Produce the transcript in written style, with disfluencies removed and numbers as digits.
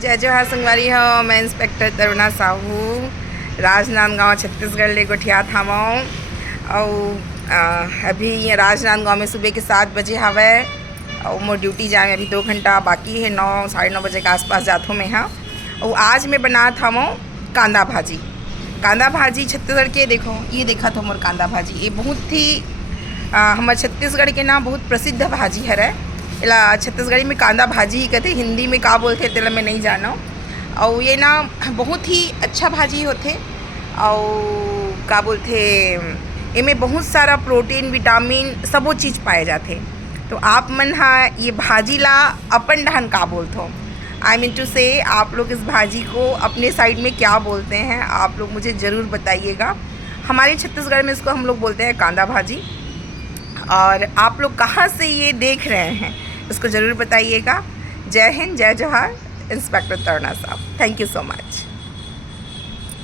जय जोहार संगवारी हो। मैं इंस्पेक्टर तरुणा साहू राजनांदगांव छत्तीसगढ़ ले गोठिया थामाऊँ और अभी राजनांदगांव में सुबह के 7 बजे हवे और मोर ड्यूटी जाए अभी 2 घंटा बाकी है। 9 साढ़े 9 बजे के आसपास जात हूँ मैं यहाँ। और आज मैं बना थामाऊँ कांदा भाजी। कांदा भाजी छत्तीसगढ़ के देखो, ये देखा था मोर कांदा भाजी। ये बहुत ही हमारे छत्तीसगढ़ के ना बहुत प्रसिद्ध भाजी है। इला छत्तीसगढ़ी में कांदा भाजी ही कहते, हिंदी में का बोलते तेला मैं नहीं जाना। और ये ना बहुत ही अच्छा भाजी होते और का बोलते इनमें बहुत सारा प्रोटीन विटामिन सबो चीज़ पाए जाते। तो आप मन हा ये भाजी ला अपन ढहन का बोलते हो, आई मीन टू से आप लोग इस भाजी को अपने साइड में क्या बोलते हैं आप लोग मुझे ज़रूर बताइएगा। हमारे छत्तीसगढ़ में इसको हम लोग बोलते हैं कांदा भाजी। और आप लोग कहाँ से ये देख रहे हैं इसको ज़रूर बताइएगा। जय हिंद, जय जोहार। इंस्पेक्टर तरुणा साहब, थैंक यू सो मच।